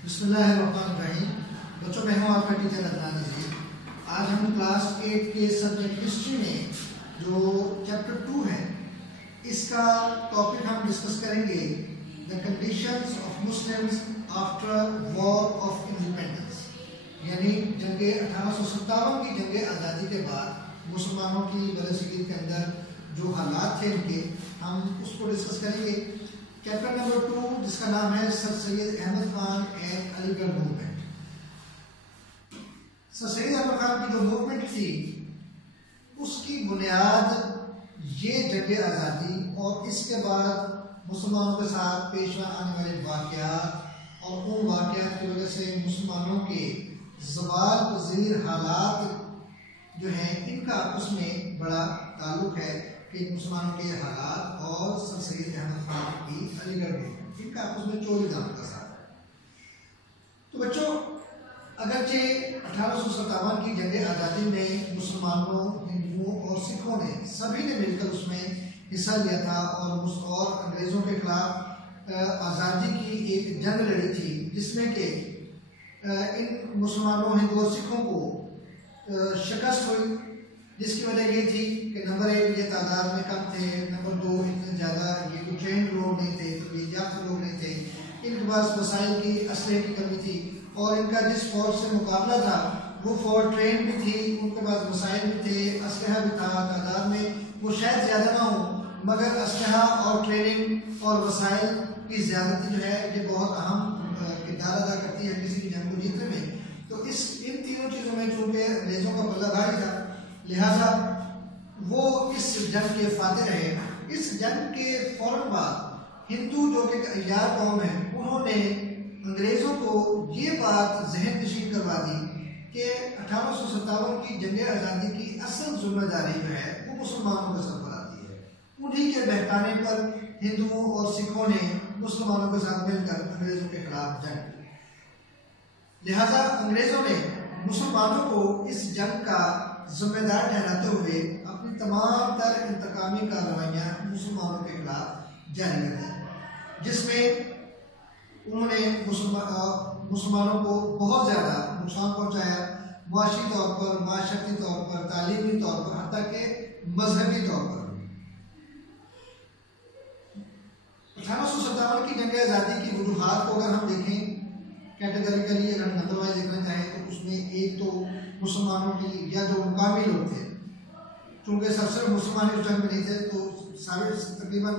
बिस्मिल्लाहिर्रहमानिर्रहीम। बच्चों, मैं हूँ आपका टीचर अदनान नज़ीर। आज हम क्लास 8 के सब्जेक्ट हिस्ट्री में जो चैप्टर 2 है इसका टॉपिक हम डिस्कस करेंगे, the conditions of Muslims after war of independence, यानी जंग 1857 की जंग आज़ादी के बाद मुसलमानों की बलसगीर के अंदर जो हालात थे उनके, हम उसको डिस्कस करेंगे। चैप्टर नंबर 2 जिसका नाम है Sir Syed Ahmad Khan and Aligarh movement. Sir Syed Ahmad Khan की जो मूवमेंट थी उसकी बुनियाद ये जंग आज़ादी और इसके बाद मुसलमानों के साथ पेशवा आने वाले वाक़यात और उन वाक़यात की वजह से मुसलमानों के ज़वाल पज़ीर हालात जो हैं इनका आपस में बड़ा ताल्लुक़ है कि मुसलमानों के हालात और सर सैयद अहमद खान की अलीगढ़ मूवमेंट इनका आपस में चोरी दाम का साथ है। तो बच्चों, अगरचे 1857 की जंग आज़ादी में मुसलमानों, हिंदुओं और सिखों ने सभी ने मिलकर उसमें हिस्सा लिया था और अंग्रेज़ों के खिलाफ आज़ादी की एक जंग लड़ी थी, जिसमें कि इन मुसलमानों, हिंदुओं और सिखों को शिकस्त हुई, जिसकी वजह ये थी कि नंबर 1 ये तादाद में कम थे, नंबर 2 इतने ज़्यादा ये कोई ट्रेंड लोग नहीं थे, तरबियत याफ्ता लोग नहीं थे, इनके पास वसाइल की, असलहे की कमी थी और इनका जिस फौज से मुकाबला था वो फौज ट्रेन भी थी, उनके पास वसाइल भी थे, असलहा भी था, तादाद में वो शायद ज़्यादा ना हो मगर असलहा और ट्रेनिंग और वसाइल की ज़्यादती जो है ये बहुत अहम किरदार अदा करती है किसी की जंग को जीतने में। तो इन तीनों चीज़ों में चूँकि अंग्रेज़ों का पल्ला भारी था, लिहाजा वो इस जंग के फाते रहे। इस जंग के फौरन बाद हिंदू जो कि अय्यार कौम है उन्होंने अंग्रेज़ों को ये बात जहन नशीन करवा दी कि 1857 की जंग आज़ादी की असल जिम्मेदारी जो है वो मुसलमानों के सर पर आती है। उन्हीं के बहकाने पर हिंदुओं और सिखों ने मुसलमानों के साथ मिलकर अंग्रेज़ों के खिलाफ जंग की। लिहाजा अंग्रेज़ों ने मुसलमानों को इस जंग का जिम्मेदार ठहराते हुए अपनी तमाम तर इंतकामी कार्रवाइयाँ मुसलमानों के खिलाफ जारी कर दी, जिसमें उन्होंने मुसलमानों को बहुत ज़्यादा नुकसान पहुँचाया, मुआशी तौर पर, माशरती तौर पर, तालीमी तौर पर, हत्ता के मजहबी तौर पर। 1857 की जंग आज़ादी की वजूहात को अगर हम देखें कैटेगरिकली, अगर नंबर वाइज देखना चाहें तो उसमें एक तो मुसलमानों की या जो मुकामी लोग थे, चूँकि सबसे मुसलमान उस जंग में नहीं थे तो सारे तकरीबन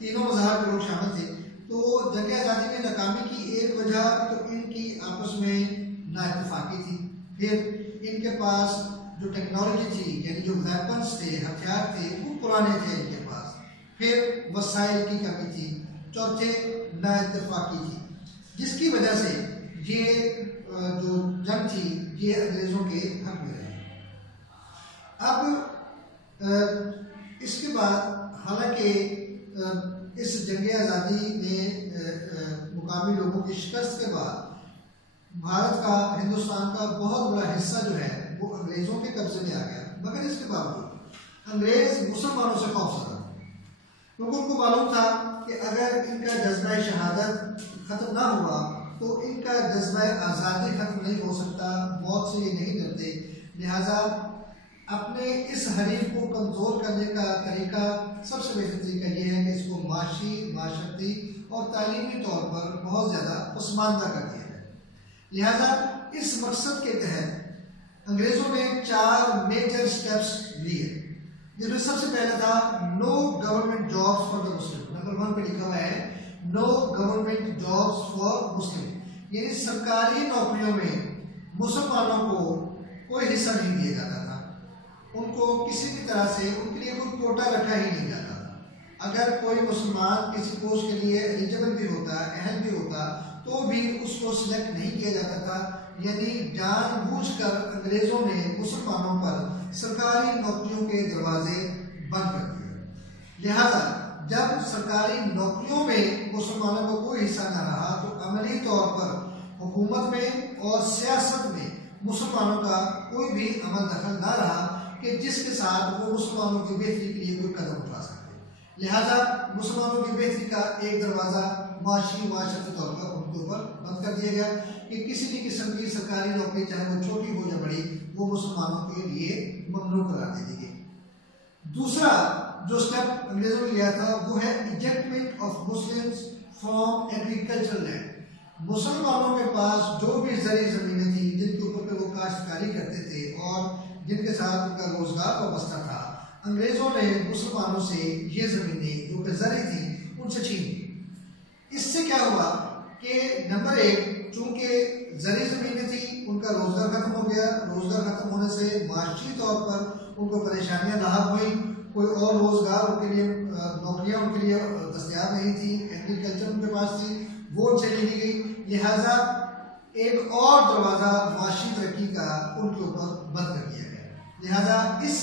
तीनों मज़हब के लोग शामिल थे। तो जंग आज़ादी में नाकामी की एक वजह तो इनकी आपस में नाइतफाकी थी, फिर इनके पास जो टेक्नोलॉजी थी यानी जो वेपन्स थे, हथियार थे वो पुराने थे इनके पास, फिर वसाइल की कमी थी, चौथे नाइतफाकी थी, जिसकी वजह से ये जो जंग थी ये अंग्रेज़ों के हक में रही। अब इसके बाद हालांकि इस जंग आज़ादी में मुकामी लोगों की शिकस्त के बाद भारत का, हिंदुस्तान का बहुत बड़ा हिस्सा जो है वो अंग्रेज़ों के कब्जे में आ गया, मगर इसके बावजूद अंग्रेज़ मुसलमानों से खौफजदा थे, क्योंकि उनको मालूम था कि अगर इनका जज्बा शहादत ख़त्म ना हुआ तो इनका जज्बा आज़ादी ख़त्म नहीं हो सकता, मौत से ये नहीं डरते। लिहाजा अपने इस हरीफ को कमज़ोर करने का तरीका, सबसे बेहतर तरीका ये है कि इसको माशी, माशरती और तालीमी तौर पर बहुत ज़्यादा पसमानदा कर दिया जाए। लिहाजा इस मकसद के तहत अंग्रेज़ों ने 4 मेजर स्टेप्स लिए, जिसमें सबसे पहला था no government jobs for the Muslim. Number 1 पे लिखा हुआ है no government jobs for Muslim, यानी सरकारी नौकरियों में मुसलमानों को कोई हिस्सा नहीं दिया जाता था, उनको किसी भी तरह से उनके लिए कोई कोटा रखा ही नहीं जाता था। अगर कोई मुसलमान किसी पोस्ट के लिए एलिजिबल भी होता, अहल भी होता, तो भी उसको सिलेक्ट नहीं किया जाता था, यानी जानबूझकर अंग्रेज़ों ने मुसलमानों पर सरकारी नौकरियों के दरवाजे बंद कर दिए। लिहाजा जब सरकारी नौकरियों में मुसलमानों का कोई हिस्सा न रहा तो अमली तौर पर हुकूमत में और सियासत में मुसलमानों का कोई भी अमल दखल न रहा कि जिसके साथ वो मुसलमानों की बेहतरी के लिए कोई कदम उठा सकते। लिहाजा मुसलमानों की बेहतरी का एक दरवाज़ा माशी, माशरती तौर पर उनके ऊपर बंद कर दिया गया कि किसी भी किस्म की सरकारी नौकरी चाहे वो छोटी हो या बड़ी वो मुसलमानों के लिए ममनू करार दे दी गई। दूसरा जो स्टेप अंग्रेजों ने लिया था वो है ejectment of Muslims from agricultural land. मुसलमानों के पास जो भी जरी जमीनें थी जिनके ऊपर पे वो काश्तकारी करते थे और जिनके साथ उनका रोजगार वाबस्ता था, अंग्रेजों ने मुसलमानों से ये जमीनें जो कि जरी थी उनसे छीन ली। इससे क्या हुआ कि नंबर एक, चूंकि जरी जमीनें थी उनका रोजगार खत्म हो गया। रोजगार खत्म होने से माशी तौर पर उनको परेशानियां लाहक हुई, कोई और रोजगार उनके लिए, नौकरियां उनके लिए दस्तयाब नहीं थी, एग्रीकल्चर उनके पास थी, वो चली दी गई। लिहाजा एक और दरवाजा माशी तरक्की का उनके ऊपर बंद कर दिया गया। लिहाजा इस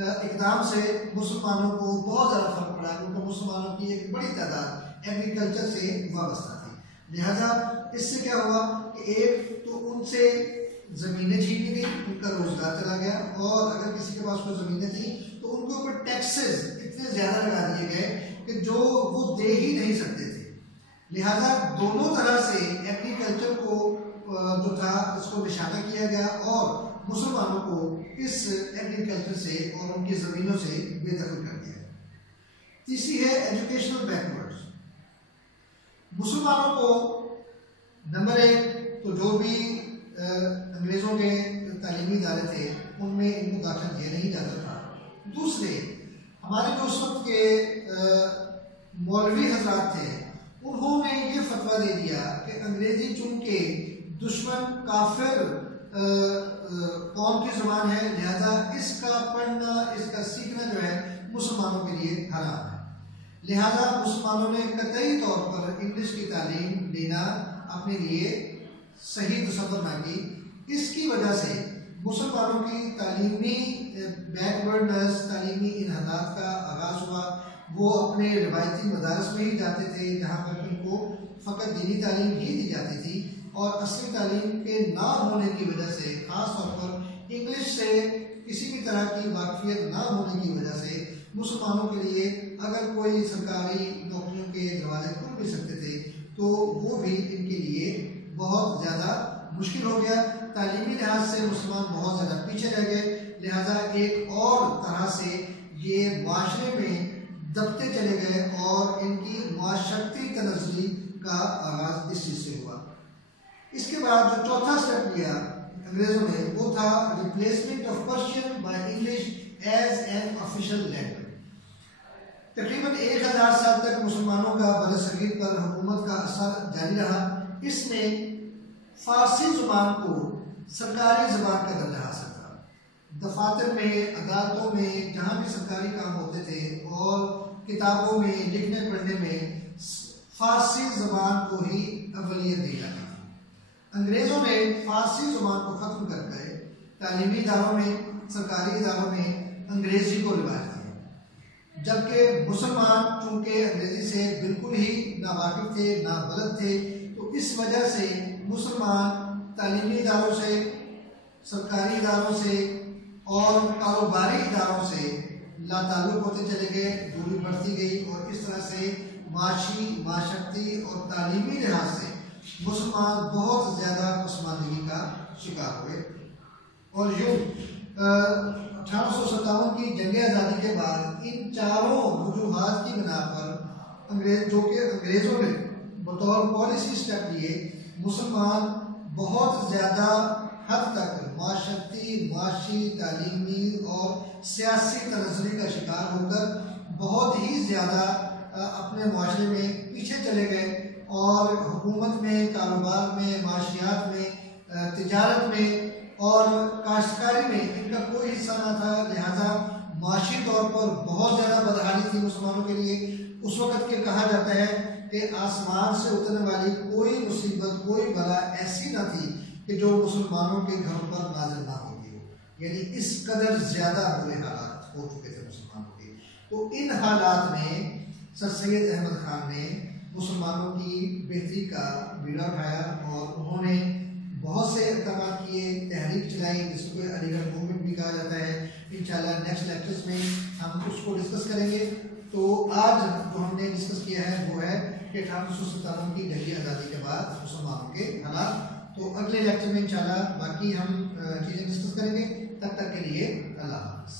इकदाम से मुसलमानों को बहुत ज़्यादा फर्क पड़ा, क्योंकि मुसलमानों की एक बड़ी तादाद एग्रीकल्चर से वाबस्ता थी। लिहाजा इससे क्या हुआ कि एक तो उनसे ज़मीनें छीन ली गई, उनका रोजगार चला गया, और अगर किसी के पास कोई ज़मीनें थी तो उनके ऊपर टैक्सेस इतने ज़्यादा लगा दिए गए कि जो वो दे ही नहीं सकते थे। लिहाजा दोनों तरह से एग्रीकल्चर को जो था इसको निशाना किया गया और मुसलमानों को इस एग्रीकल्चर से और उनकी ज़मीनों से बेदखल कर दिया। तीसरी है एजुकेशनल बैकवर्ड्स। मुसलमानों को नंबर एक तो जो भी अंग्रेज़ों के तालीमी इदारे थे उनमें इनको दाखिला दिया नहीं जाता था। दूसरे, हमारे जो उस वक्त के मौलवी हजरात थे उन्होंने ये फतवा दे दिया कि अंग्रेजी चूंकि दुश्मन काफिर कौम की ज़बान है, लिहाजा इसका पढ़ना, इसका सीखना जो है मुसलमानों के लिए हराम है। लिहाजा मुसलमानों ने कतई तौर पर इंग्लिश की तालीम लेना अपने लिए सही तसव्वुर ना की। इसकी वजह से मुसलमानों की तालीमी बैकवर्डनेस, तालीमी इन्हदात का आगाज़ हुआ। वो अपने रिवायती मदारस में ही जाते थे जहाँ पर उनको फ़कत दीनी तालीम ही दी जाती थी, और असली तालीम के ना होने की वजह से, ख़ास तौर पर इंग्लिश से किसी भी तरह की वाकफियत ना होने की वजह से मुसलमानों के लिए अगर कोई सरकारी नौकरियों के दरवाजे खुल भी सकते थे तो वो भी इनके लिए बहुत ज़्यादा मुश्किल हो गया। तालीमी लिहाज से मुसलमान बहुत ज़्यादा पीछे रह गए। लिहाजा एक और तरह से ये माशरे में दबते चले गए और इनकी माशरती तनज़्ज़ुली का आगाज़ इस चीज़ से हुआ। इसके बाद जो चौथा स्टेप लिया अंग्रेज़ों ने वो था replacement of Persian by English as an official language. तकरीबन 1000 साल तक मुसलमानों का बरसगीर पर हुकूमत का असर जारी रहा। इसमें फारसी ज़ुबान को सरकारी ज़बान का दर्जा हासिल था। दफातर में, अदालतों में, जहाँ भी सरकारी काम होते थे और किताबों में लिखने पढ़ने में फारसी ज़बान को ही अवलियत दी जाती थी। अंग्रेज़ों ने फारसी ज़ुबान को ख़त्म करके तालीमी इदारों में, सरकारी इदारों में अंग्रेज़ी को रिवाज दिया, जबकि मुसलमान चूँकि अंग्रेज़ी से बिल्कुल ही नावाकिफ़ थे, नाबलद थे, तो इस वजह से मुसलमान तालीमी इदारों से, सरकारी इदारों से और कारोबारी इदारों से लाताल्लुक़ होते चले गए, दूरी बढ़ती गई, और इस तरह से माशी, माशरती और तालीमी लिहाज से मुसलमान बहुत ज़्यादा पसमानदगी का शिकार हुए। और यूँ 1857 की जंग आज़ादी के बाद इन चारों वजूहात की बिना पर अंग्रेज़ों ने बतौर पॉलिसी स्टेप लिए, मुसलमान बहुत ज़्यादा हद तक माशरती, माशी, तालीमी और सियासी तनज़्ज़ुली का शिकार होकर बहुत ही ज़्यादा अपने माशरे में पीछे चले गए, और हुकूमत में, कारोबार में, माशियात में, तिजारत में और काश्तकारी में इनका कोई हिस्सा ना था। लिहाजा माशी तौर पर बहुत ज़्यादा बदहाली थी मुसलमानों के लिए। उस वक़्त के कहा जाता है कि आसमान से उतरने वाली कोई मुसीबत, कोई बला ऐसी ना थी कि जो मुसलमानों के घरों पर नाज़िल ना होती हो। यानी इस कदर ज़्यादा बुरे हालात हो चुके थे मुसलमानों के। तो इन हालात में सर सैयद अहमद खान ने मुसलमानों की बेहतरी का बीड़ा उठाया और उन्होंने बहुत से इक़दाम किए, तहरीक चलाई, जिसको अलीगढ़ मूवमेंट भी कहा जाता है। इंशाल्लाह नेक्स्ट लेक्चर्स में हम उसको डिस्कस करेंगे। तो आज जो हमने डिस्कस किया है वो है कि 1857 की दिल्ली आज़ादी के बाद मुसलमानों के तो अगले लेक्चर में इंशाल्लाह बाकी हम चीज़ें डिस्कस करेंगे। तब तक के लिए अल्लाह हाफ़िज़।